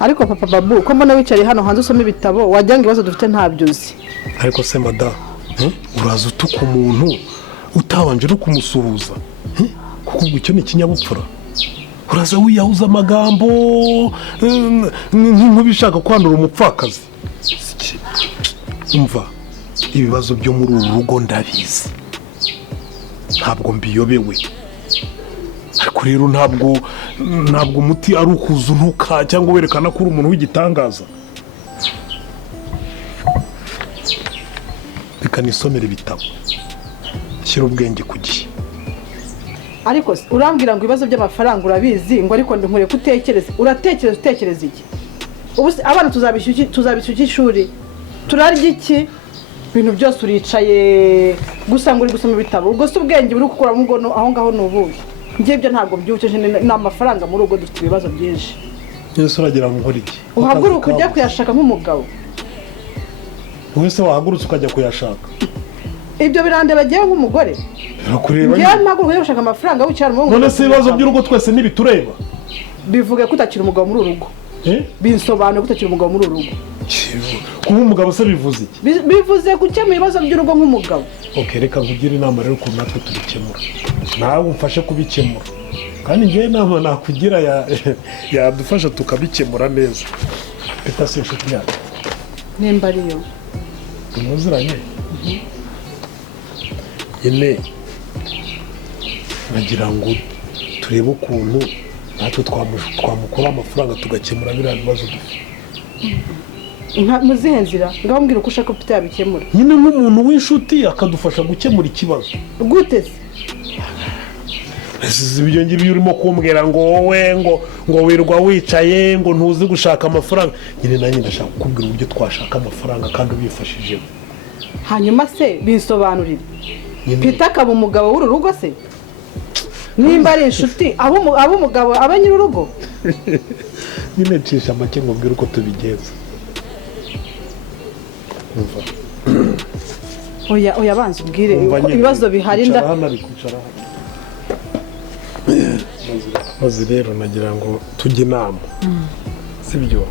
ariko papa Babu ko mbona wicari hano hanze usoma ibitabo wajyanga ibibazo dufite ntabyo uzi. Ariko se mada uraza utuka umuntu utabanje no kumusuhuza kuko icyo ni ikinyabupfura. Uraza wiyahuza amagambo nk'ubishaka kwandura umupfakazi. Umva ibibazo byo muri uru rugo ndabizi, ntabwo mbiyobewe, ariko rero ntabwo umuti ari ukuzuntuka cyangwa werekana ko uri umuntu w'igitangaza. Reka nisomere ibitabo, shyira ubwenge ku gihe. Ariko urambwira ngo ibibazo by'amafaranga urabizi ngo ariko nkure kutekereza. Utekereza iki? Ubu abana tuzabishyushya ishuri turarya iki? Ibintu byose uricaye gusa ngo uri gusoma ibitabo. Ubwo se ubwenge buri gukora mu ngono aho ngaho nubuye. Ngiye byo ntabwo byukeje n'amafaranga muri ubwo dufite ibibazo byinshi. Yesu uragira ngo nkore iki? Uhaguruka ujya kuyashaka nk'umugabo. Wese wahagurutse ukajya kuyashaka. Ibyo birandeba giye nk'umugore. Birakureba. Ngiye mpaguruka ujya gushaka amafaranga w'icyaro mu ngo. None se ibibazo by'urugo twese nibitureba. Bivuge ko utakira umugabo muri urugo. Binsobanuye ko utakira umugabo muri urugo. Kuba umugabo se bivuze iki? Bivuze gukemura ibibazo by'urugo nk'umugabo. Okay, reka nkugire inama rero ko natwe tubikemura. Nawe umfashe kubikemura. Kandi ngiye inama nakugira yadufasha tukabikemura neza. Peta se inshuti yacu. Nemba ariyo. Umuziranye. Yene nagira ngo turebe ukuntu natwe twamukora amafaranga tugakemura biriya bibazo dufite. Muzihe nzira ngaho mbwira uko ushaka Peter yabikemura. Nyine nk'umuntu w'inshuti akadufasha gukemura ikibazo. Gute se? Ibyo ngibyo urimo kumbwira ngo wowe ngo wirwa wicaye ngo ntuzi gushaka amafaranga. Nyine nanjye ndashaka kukubwira uburyo twashaka amafaranga kandi ubifashije. Hanyuma se binsobanurire. Peter akaba umugabo w'uru rugo se? Nimba ari inshuti abo umugabo abanyira urugo? Nyine cisha make ngo mbwira uko tubigenza. Oya banze ubwire ibibazo bihari maze rero nagira ngo tujye inama. Sibyo?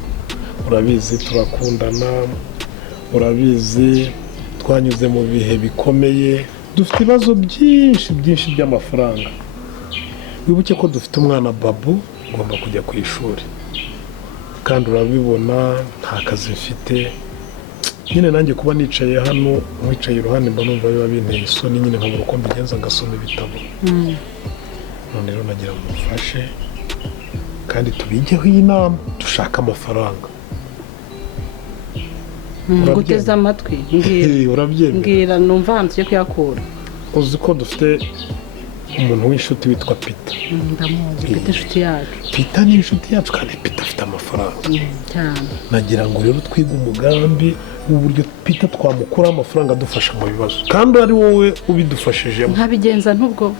Urabizi turakundana, urabizi twanyuze mu bihe bikomeye, dufite ibibazo byinshi by'amafaranga. Wibuke ko dufite umwana Babu ugomba kujya ku ishuri, kandi urabibona nta kazi mfite. Nyine nanjye kuba nicaye hano mwicaye iruhande mba numva biba binteye isoni, nyine nkabura uko mbigenza ngasoma ibitabo. None rero nagira ngo mufashe kandi tubigeho inama dushaka amafaranga. Guteza amatwi mbwira numva hanze cyo kuyakura. Uzi ko dufite umuntu w'inshuti witwa Peter. Ndamuzi Peter inshuti yacu. Peter ni inshuti yacu kandi Peter afite amafaranga cyane. Nagira ngo rero twiga umugambi w'uburyo Peter twamukura amafaranga adufasha mu bibazo, kandi ari wowe ubidufashijemo. Nkabigenza ntubwo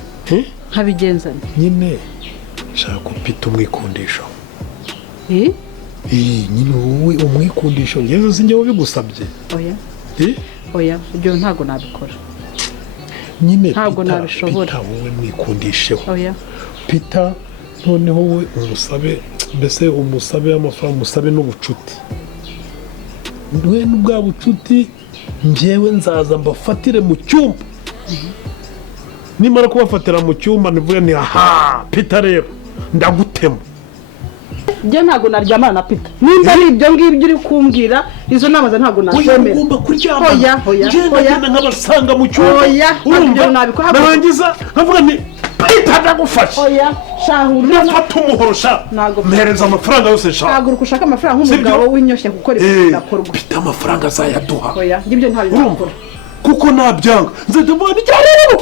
nkabigenza nyine shaka ko Peter umwikundishaho. Nyine wowe umwikundishaho ngeze sinjye wabigusabye. Oya ibyo ntago nabikora. Nyine ntago nabishobora. Peter wowe mwikundisheho. Peter noneho wowe umusabe, mbese umusabe amafaranga, umusabe n'ubucuti. We n'ubwa bucuti njyewe nzaza mbafatire mu cyumba. Nimara kubafatira mu cyumba nivuga ni aha Peter rero ndagutema. Je ntago naryamana na Peter. Nimba ari ibyo ngibyo uri kumbwira izo nama za ntago nakwemera. Ugomba kuryama. Oya nk'abasanga mu cyumba. Urumva nabikora. Narangiza nkavuga ni Peter ndagufasha. Oya shahura nafata umuhoro sha. Mpereza amafaranga yose sha. Ntago urukushaka amafaranga nk'umugabo w'inyoshye gukora ibikorwa. Peter amafaranga azayaduha. Oya ngibyo ntabikora. Kuko nabyanga nzadubona icyarero.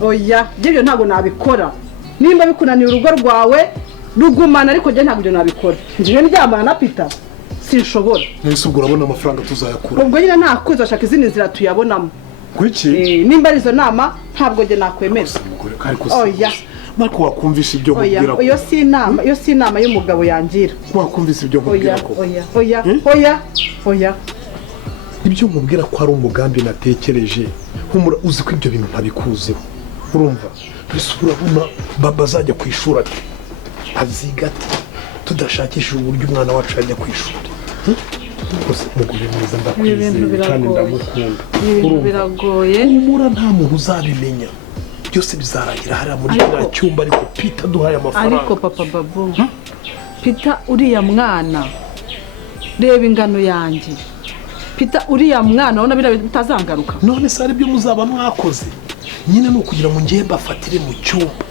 Oya ngibyo ntago nabikora. Nimba bikunaniye urugo rwawe rugumana, ariko je ntabwo nabikora. Ngiye ndyamana na Peter sinshobora. Nese ubwo urabona amafaranga tuzayakura. Ubwo nyine nta kwizo ashaka izindi nzira tuyabonamo. Kuki? Nimba arizo nama ntabwo je nakwemera. Oya Marko wakumvisha ibyo mubwira ko. Oya si inama y'umugabo yangira. Wakumvisha ibyo mubwira ko. Oya ibyo mubwira ko ari umugambi natekereje. Humura uzi ko ibyo bintu ntabikuzeho. Urumva? Urabona Baba azajya ku ishuri ati azigate tudashakishije uburyo umwana wacu yajya ku ishuri. Rwose umugore mwiza ndakwizeye kandi ndamukunda. Ibintu biragoye. Humura nta muntu uzabimenya. Byose bizarangira hariya muri kiriya cyumba ariko Peter duhaye amafaranga. Ariko papa Babu, Peter uriya mwana reba ingano yanjye. Peter uriya mwana ubona bitazangaruka. None se ari byo muzaba mwakoze. Nyine no kugira ngo ngiye bafatire mu cyumba.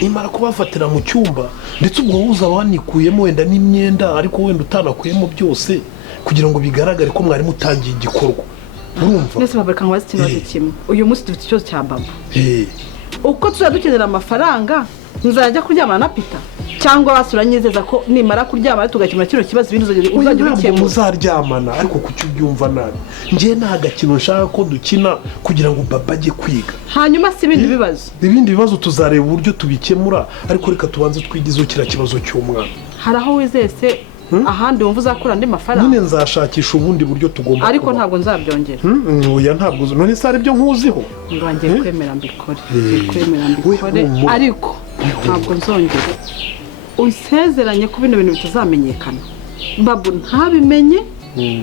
Nimara kubafatira mu cyumba ndetse ubwo uzaba wanikuyemo wenda n'imyenda ariko wenda utanakuyemo byose kugira ngo bigaragare ko mwari mutangiye igikorwa. Urumva? Nese babareka ngo bazikibazo kimwe. Uyu munsi dufite ikibazo cya Babu. Uko tuzadukenera amafaranga nzajya kuryamana na Peter cyangwa basuranyizeza ko nimara kuryamana tugakemura kino kibazo ibintu uzajya bikemura. Muzaryamana ariko kuki ubyumva nabi. Ngiye nta gakino nshaka ko dukina kugira ngo Baba ajye kwiga. Hanyuma si ibindi bibazo. Ibindi bibazo tuzareba uburyo tubikemura ariko reka tubanze twigizeho kira kibazo cy'umwana. Hari aho wizese ahandi wumva uzakura andi mafaranga. None nzashakisha ubundi buryo tugomba. Ariko ntabwo nzabyongera. Oya ntabwo none se ari byo nkuziho. Ngiye kwemera mbikore. Ariko ntabwo nzongera. Usezeranye ko bino bintu bitazamenyekana. Babu ntabimenye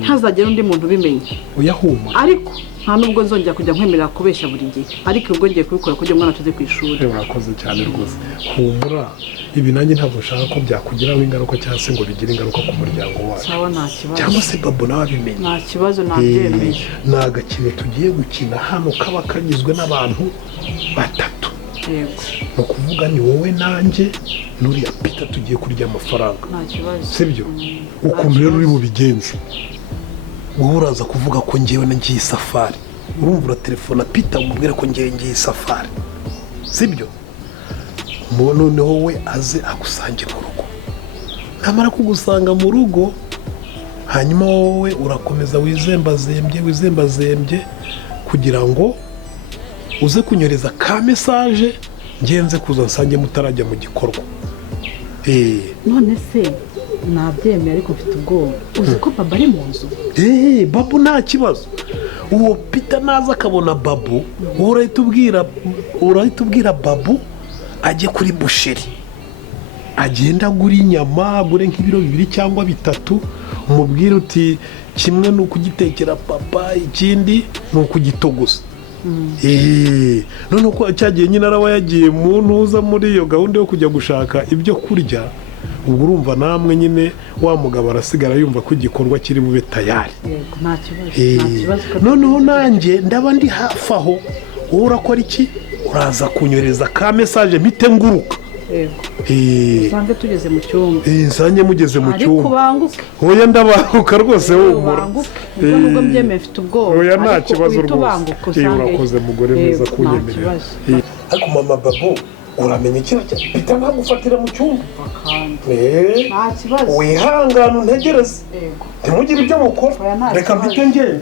ntazagera undi muntu ubimenye. Oya huma. Ariko nta nubwo nzongera kujya nkwemerera kubeshya buri gihe. Ariko ubwo ngiye kubikora kugira umwana tuze ku ishuri. Urakoze cyane rwose. Humura. Ibi nanjye ntabwo nshaka ko byakugiraho ingaruka cyangwa se ngo bigire ingaruka ku muryango wacu. Sawa nta kibazo. Cyangwa se Babu nawe abimenye. Nta kibazo nabyemeye. Ni agakino tugiye gukina hano kaba kagizwe n'abantu batatu. Yego. Ni ukuvuga ni wowe nanjye n'uriya Peter tugiye kurya amafaranga. Nta kibazo. Sibyo? Ukuntu rero uri bubigenze. Wowe uraza kuvuga ko ngewe ngiye safari. Urumva uratelefona Peter umubwire ko ngiye safari. Sibyo? Noneho we aze agusange mu rugo. Namara kugusanga mu rugo hanyuma wowe urakomeza wizembazembye kugira ngo uze kunyoreza ka message ngenze kuza nsange mutarajya mu gikorwa. None se nabyemeye ariko mfite ubwoba. Uzi ko Baba ari mu nzu? Babu nta kibazo. Uwo Peter naza akabona Babu urahita ubwira Babu ajye kuri busheri agenda agura inyama agure nk'ibiro 2 cyangwa 3 umubwire uti kimwe ni ukugitekera papa ikindi ni ukugitogusa. None uko cyagiye nyine araba yagiye mu ntuza muri iyo gahunda yo kujya gushaka ibyo kurya ubwo urumva namwe nyine wa mugabo arasigara yumva ko igikorwa kiri bube tayari. Yego nta kibazo. Noneho nanjye ndaba ndi hafi aho wowe urakora iki uraza kunyoreza ka message mpite nguruka. Yego. Sange tugeze mu cyumba. Nsange mugeze mu cyumba. Ariko banguke. Oya ndabaruka rwose humura. Nubwo mbyemeye mfite ubwoba. Oya nta kibazo rwose. Urakoze mugore mwiza kunyemerera. Ariko mama Babu uramenye kira Peter ntagufatira mu cyumba. Nta kibazo. Wihangana untegereze. Yego. Ntimugire ibyo mukora. Reka mpite ngende.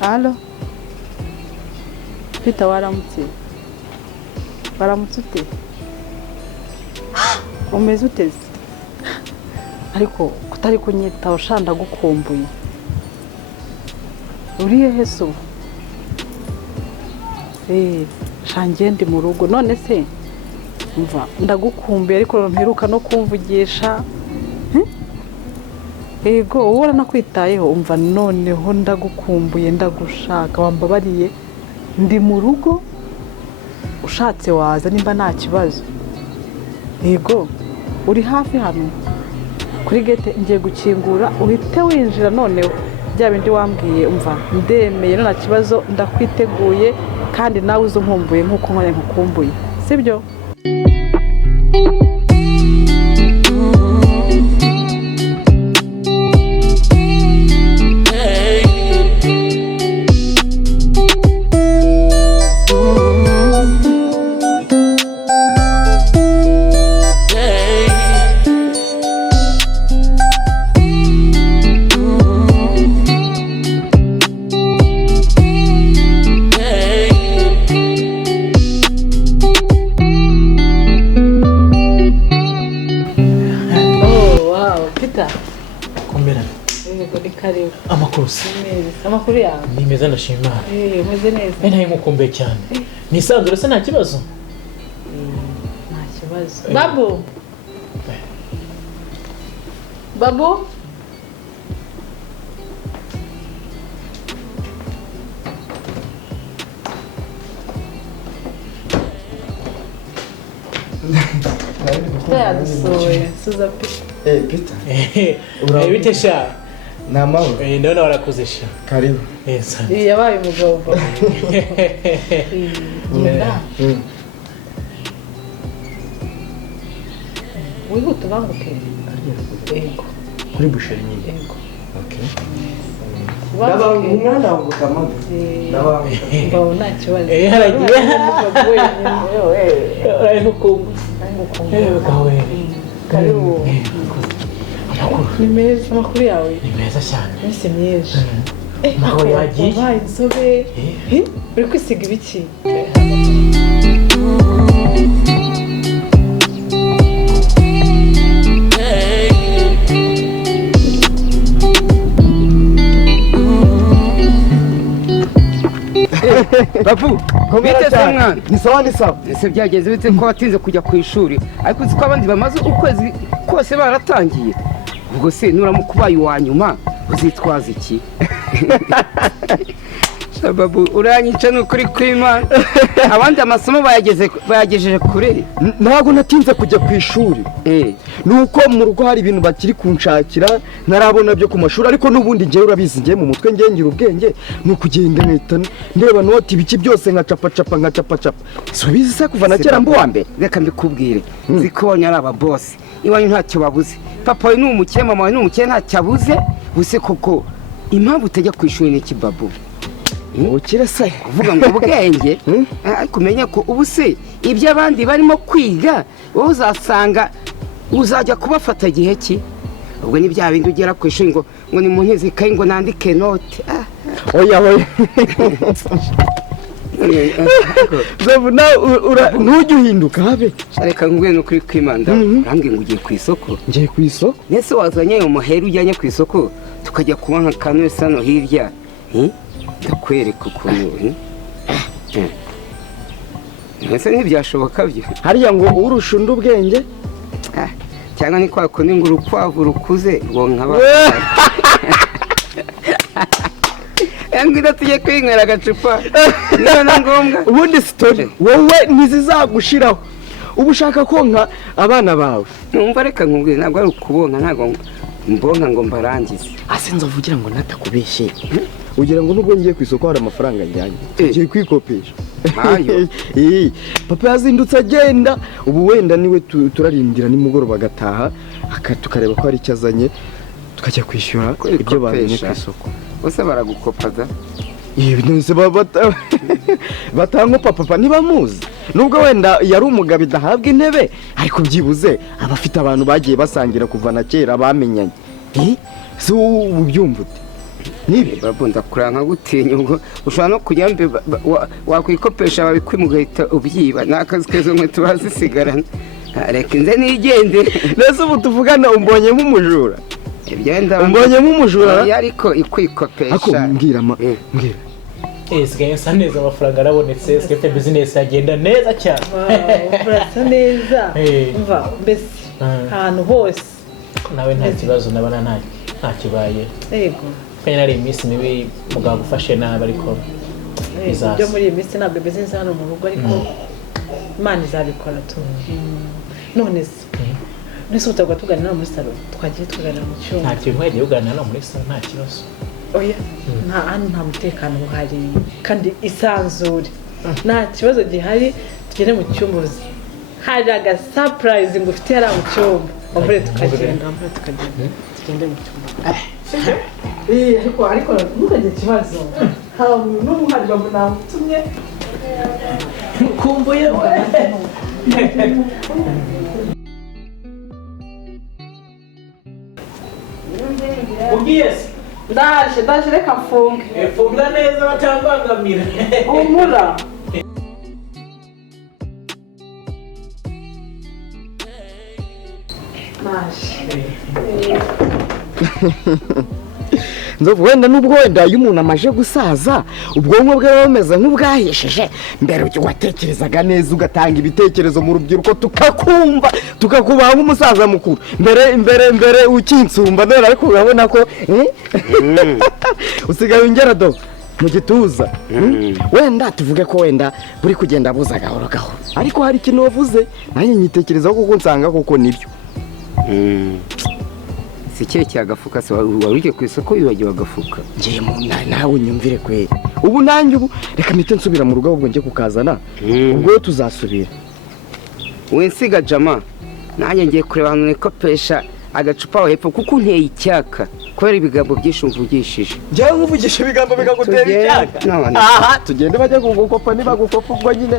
Halo. Peter waramutse ute? Umeze uteze? Ariko kutari kunyita ushanda gukumbuye. Uriye heso? Shangiye ndi mu rugo none se umva ndagukumbuye ariko mperuka no kumvugisha. Yego wowe uranakwitayeho umva noneho ndagukumbuye ndagushaka wambabariye ndi mu rugo ushatse waza nimba nta kibazo. Yego uri hafi hano kuri gate ngiye gukingura uhite winjira noneho bya bindi wambwiye umva ndemeye nta kibazo ndakwiteguye kandi nawe uzo nkumbuye nkuko nkore nkukumbuye sibyo? ni karibu. Amakuru se. Amakuru yawe. Ni meza ndashima. Umeze neza. Ntaye mukumbuye cyane. Ni isanzwe se nta kibazo. Nta kibazo. Babu. Babu. Yadusohoye Suza Peter. Bite sha? Ni amahoro. Ndabona warakoze sha. Karibu. yabaye umugabo. Wihuta ubanguke. Yego. Kuri busheri nyine. Yego. Okay. Ndabanguka umwana wangu kamaga. Ndabanguka. Mbaho nta kibazo. Haragiye. Urayimukumbu. Gawe. Karibu. Ni meza amakuru yawe. Ni meza cyane. Nise myiza. Naho yagiye. Wabaye inzobe. Uri kwisiga ibiki? Babu, bite se mwana? Ni sawa ni sawa. Ese byagenze bite ko watinze kujya ku ishuri? Ariko uzi ko abandi bamaze ukwezi kose baratangiye. Ubwo se nuramukubaye wa nyuma uzitwaza iki? Babu, uranyica n'ukuri kw'Imana. Abandi amasomo bayagejeje kure. Ntago natinze kujya ku ishuri. Nuko mu rugo hari ibintu bakiri kunshakira ntarabona byo ku mashuri ariko nubundi ngiye urabizi ngiye mu mutwe ngira ubwenge nukugenda neta ndeba noti biki byose nka capa. Subizi se kuva na kera mbo wa mbere. Reka mbikubwire. Zikobonye ari aba boss. Iwanyu ntacyo babuze. Papa we ni umukire, mama we ni umukire ntacyo abuze. Buse koko impamvu utajya ku ishuri ni kibabu. Ukire se kuvuga ngo ubwenge ariko umenya ko ubu se ibyo abandi barimo kwiga wowe uzasanga uzajya kubafata gihe ki ubwo ni bya bindi ugera ku ishuri ngo ni mu ntizi kayi ngo nandike note oya Zavu na ntujye uhinduka habe reka ngwe no kuri kwimanda urambye ngo ugiye ku isoko ngiye ku isoko nese wazanye umuheri ujyanye ku isoko tukajya kuba nka kano sano hirya ndakwereka ukuntu ese ntibyashoboka byo hariya ngo urusha undi ubwenge cyangwa ni kwa kundi ngo urukwavu rukuze ngo nkaba ngwino tujye kwinywera agacupa niba na ngombwa ubundi sitori wowe ntizizagushiraho uba ushaka konka abana bawe numva reka nkubwire ntabwo ari ukubonka ntabwo mbonka ngo mbarangize hasi nzavugira ngo natakubeshye ugira ngo nubwo ngiye ku isoko hari amafaranga njyanye ngiye kwikopesha papa yazindutse agenda ubu wenda niwe turarindira nimugoroba agataha tukareba ko hari icyo azanye tukajya kwishyura ibyo bazanye ku isoko bose baragukopaza ibintu batanga papa ntibamuzi nubwo wenda yari umugabo idahabwa intebe ariko byibuze abafite abantu bagiye basangira kuva na kera bamenyanye si ubyumva ute nibi babunda kuranga gutinya ubwo ushobora no kujya mbe wakwikopesha babikwimugaita ubyiba nakazi kezo mwe tubazisigarana reka nze nigende nese ubu tuvugana umbonyemo umujura umbonyemo umujura ariko ikwikopesha ako mbwira sigaye nsa neza amafaranga arabonetse sikete business yagenda neza cyane urasa neza umva mbese ahantu hose nawe nta kibazo nabana nta kibaye yego kanya nari iminsi mibi mugabo ufashe nabi ariko ibyo muri iyi minsi ntabwo business hano mu rugo ariko Imana izabikora tu none se nese utagwa tuganira muri salon twagiye tuganira mu cyumba nta kintu mwagiye kuganira no muri salon nta kibazo oya nta mutekano uhari kandi isanzure nta kibazo gihari tugende mu cyumba hari aga surprise ngo ufite yari mu cyumba wabure tukagenda tugende mu cyumba ariko ntukajye ikibazo nta muntu n'umwe uhari babu namutumye kumbuye ugiye se ndaje reka mfunge funga neza batambangamira humura nzovu wenda n'ubwo wenda iyo umuntu amaje gusaza ubwonko bwe buba bumeze nk'ubwahesheje mbere watekerezaga neza ugatanga ibitekerezo mu rubyiruko tukakumva tukakubaha nk'umusaza mukuru mbere ukinsumba none ariko urabona ko usigaye ungera do mu gituza wenda tuvuge ko wenda buri kugenda buza gahoro gahoro ariko hari ikintu wavuze nanjye nyitekerezaho kuko nsanga koko nibyo si cye cyagafuka se wari ku isoko wibagiwe agafuka ngiye mu nawe nyumvire kweri ubu nanjye ubu reka mpite nsubira mu rugo ahubwo njye kukazana ubwo tuzasubira wensiga jama nanjye ngiye kureba ahantu nikopesha agacupa aho hepfo kuko unteye icyaka kubera ibigambo byinshi umvugishije njyewe nkuvugisha ibigambo bikagutera icyaka aha tugende bajya kugukopa niba gukopa ubwo nyine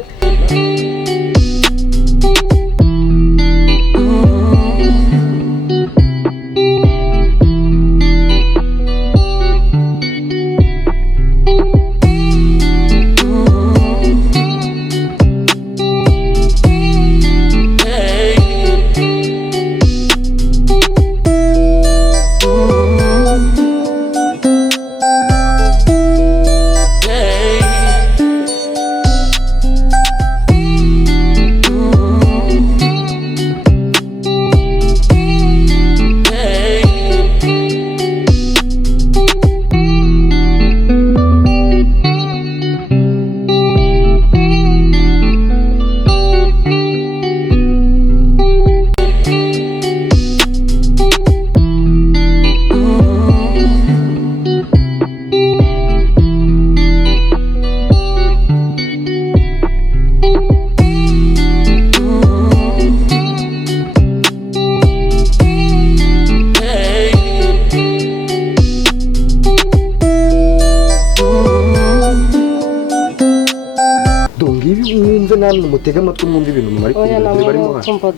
namwe mutega amatwi mwumva ibintu mu mariko barimo hano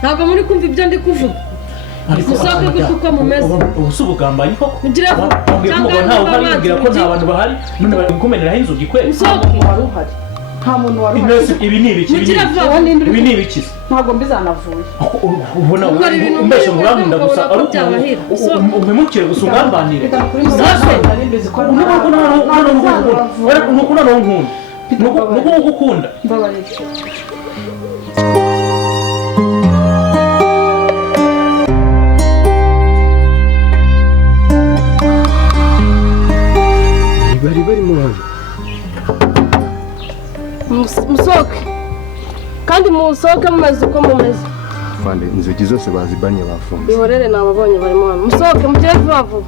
ntabwo muri kumva ibyo ndi kuvuga musohoke gutuka mumeze ubusa ubugambanyi koko mugire ko cyangwa ntabwo ko nta bantu bahari none bari gukomereraho inzugi kweli musohoke wari uhari nta muntu wari uhari ibi ni ibiki ibi ni ibiki ntabwo mbizanavuye ubona umbeshe ngo urankunda gusa ariko umemukire gusa ungambanire nuko none nkunda nuko ngukunda mbabarira barimo hano musohoke kandi musohoke mumeze uko mumeze fande inzugi zose bazibanye bafunze bihorere nababonye barimo hano musohoke mugire vuba vuba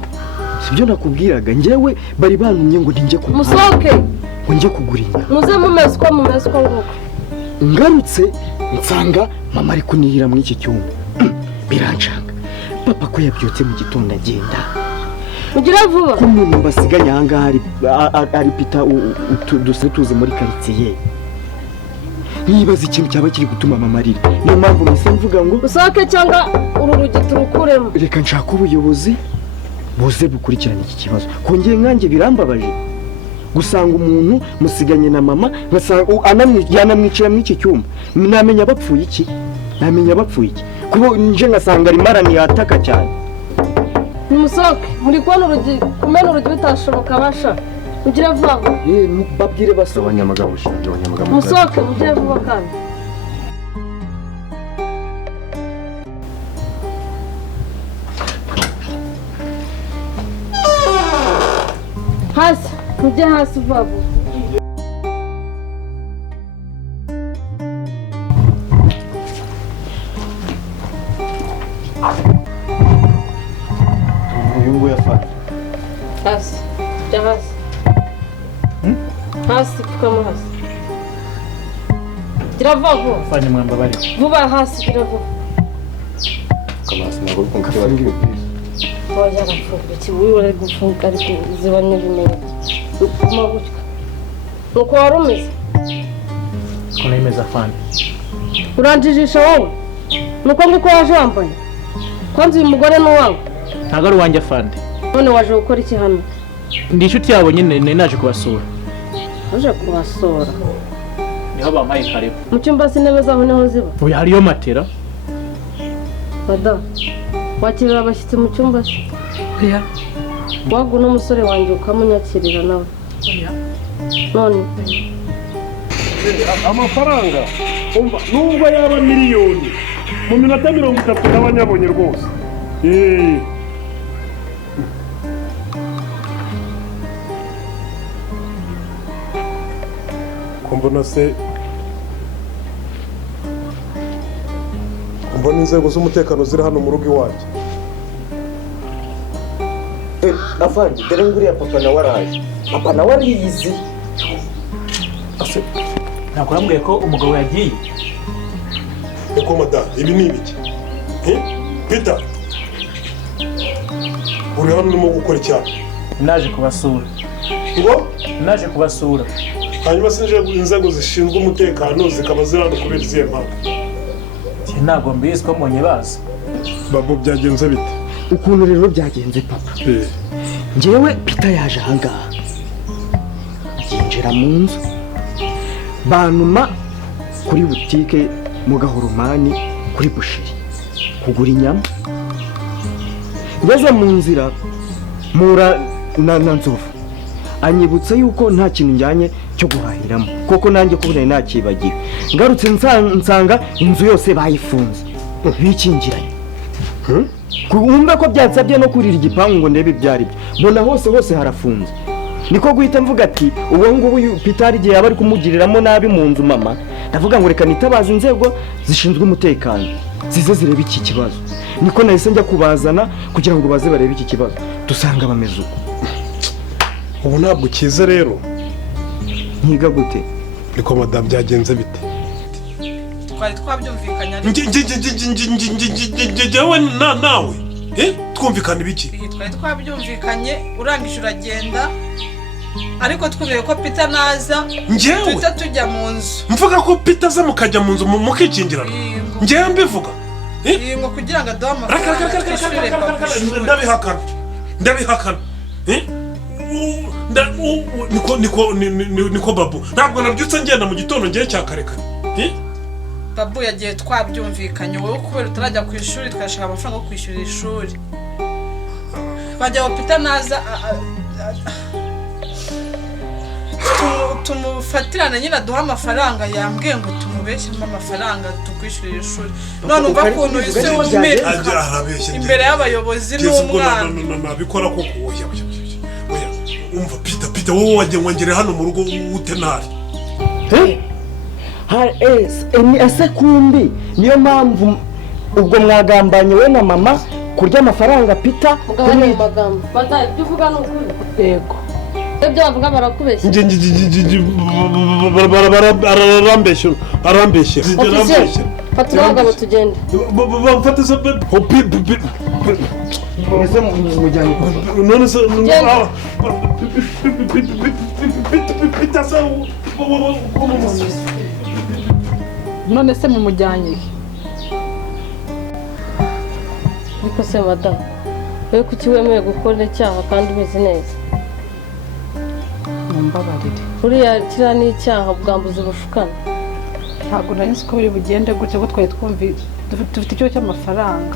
sibyo nakubwiraga njyewe bari bantumye ngo njye kugura musohoke ngo njye kugura inyama muze mumeze uko nguko ngarutse nsanga mama ari kunihira muri iki cyumba birancanga papa ko yabyutse mu gitondo agenda ugira vuba ko umuntu basiganye ahangaha ari pita duse tuze muri karitsiye nibaza ikintu cyaba kiri gutuma mama arira niyo mpamvu mpise mvuga ngo usohoke cyangwa uru rugi turukuremo reka nshaka ubuyobozi buze bukurikirana iki kibazo kongeye nkanjye birambabaje gusanga umuntu musiganye na mama yanamwicira muri iki cyumba namenya bapfuye iki kuko nje ngasanga arimo araniyataka cyane nimusohoke muri kubona urugi kumena urugi bitashoboka basha ugira vuba babwire basa abanyamagabo musohoke mugire vuba kandi hasi mujye hasi vuba vuba hasi jya hasi hasi tukamo hasi gira vuba vuba fanye mwamba bari vuba hasi gira vuba kamasi ntabwo uri kumva ikibazo oya arafunga kibuye uri gufunga ariko ziba n'ibimenyetso ukuma gutya nuko wari umeze ko nemeza fanye uranjijisha wowe nuko nguko waje wambaye kwanza uyu mugore ni uwawe ntabwo ari uwanjye fande none waje gukora iki hano ndi inshuti yabo nyine naje kubasura uje kubasura niho bampaye karibu mu cyumba s'intebe zaho niho ziba uyu hariyo matera madamu wakirira abashyitsi mu cyumba se oya wagu n'umusore wanjye ukamunyakirira nawe oya none amafaranga umva nubwo yaba miliyoni mu minota 30 n'abanyabonye rwose kumbona se kumbona inzego z'umutekano ziri hano mu rugo iwanjye afande dore nguriya papa nawe araje papa nawe ariyizi ntabwo urambwiye ko umugabo yagiye eko madamu ibi ni ibiki Peter uri hano urimo gukora icyaha naje kubasura ngo naje kubasura hanyuma sinje inzego zishinzwe umutekano zikaba ziri hano kubera izihe mpamvu ntabwo mbizi ko mbonye baza Babu byagenze bite ukuntu rero byagenze papa njyewe Peter yaje ahangaha yinjira mu nzu banuma kuri butike mu Gahoromani kuri bushiri kugura inyama ngeze mu nzira mura na nzovu anyibutsa yuko nta kintu njyanye cyo guhahiramo koko nanjye kubona nakibagiwe ngarutse nsanga inzu yose bayifunze bikingiranye kumva ko byansabye no kurira igipangu ngo ndebe ibyari byo mbona hose harafunze niko guhita mvuga ati uwo ngubu Peter igihe yaba ari kumugiriramo nabi mu nzu mama ndavuga ngo reka nitabaza inzego zishinzwe umutekano zize zirebe iki kibazo niko nahise njya kubazana kugira ngo baze barebe iki kibazo dusanga bameze uko ubu ntabwo kize rero nkiga gute niko madamu byagenze bite twari twabyumvikanye njyewe nawe twumvikana ibiki twari twabyumvikanye urangije uragenda ariko twumviye ko Peter naza njyewe tuhita tujya mu nzu mvuga ko Peter aza mukajya mu nzu mukikingirana njyewe mbivuga ngo kugira ngo aduhe amafaranga ndabihakana niko Babu ntabwo nabyutse ngenda mu gitondo ngiye cyakarekana Babu yagiye twabyumvikanye wowe kubera utarajya ku ishuri twashaka amafaranga yo kwishyurira ishuri bajya wa Peter naza tumufatirane nyine aduha amafaranga yambwiye ngo tumubeshyemo amafaranga tukwishyurira ishuri none umva kuntu ise w'umwereka imbere y'abayobozi n'umwana bikora koko oya umva Peter wowe wagere hano mu rugo utenari ese kumbi niyo mpamvu ubwo mwagambanye we na mama kurya amafaranga Peter mugabane mu magambo bata ibyo uvuga ni ukuri yego ibyo bavuga barakubeshya arambeshya fata umugabo tugende bamfata se ese mujyanye none se none se mumujyanye ariko se madamu wowe kuki wemeye gukora icyaha kandi ubizi neza mumbabarire buriya kiriya ni icyaha bwambuza ubushukana ntabwo nari nzi ko biri bugende gutya ko twari twumvi dufite ikibazo cy'amafaranga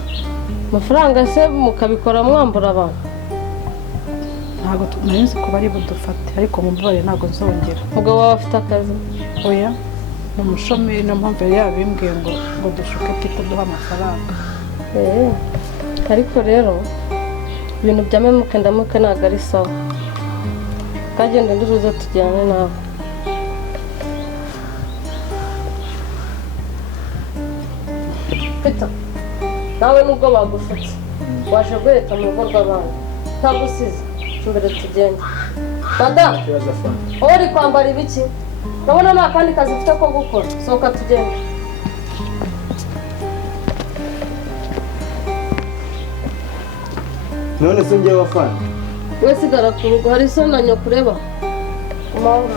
amafaranga se mukabikora mwambura abantu ntabwo nari nzi ko bari budufate ariko mumbabarire ntabwo nzongera umugabo wawe afite akazi oya ni umushomeri niyo mpamvu yari yabimbwiye ngo dushuke Peter duha amafaranga ariko rero ibintu bya memuke ndamuke ntabwo ari sawa kagenda nduruze tujyane nawe Peter nawe nubwo bagushutse waje guheta mu rugo rw'abandi utagusize imbere tugende madamu wowe uri kwambara ibiki urabona nta kandi kazi ufite ko gukora sohoka tugende none se njyewe wafana we sigara ku rugo hari so na nyoko ureba ku mahoro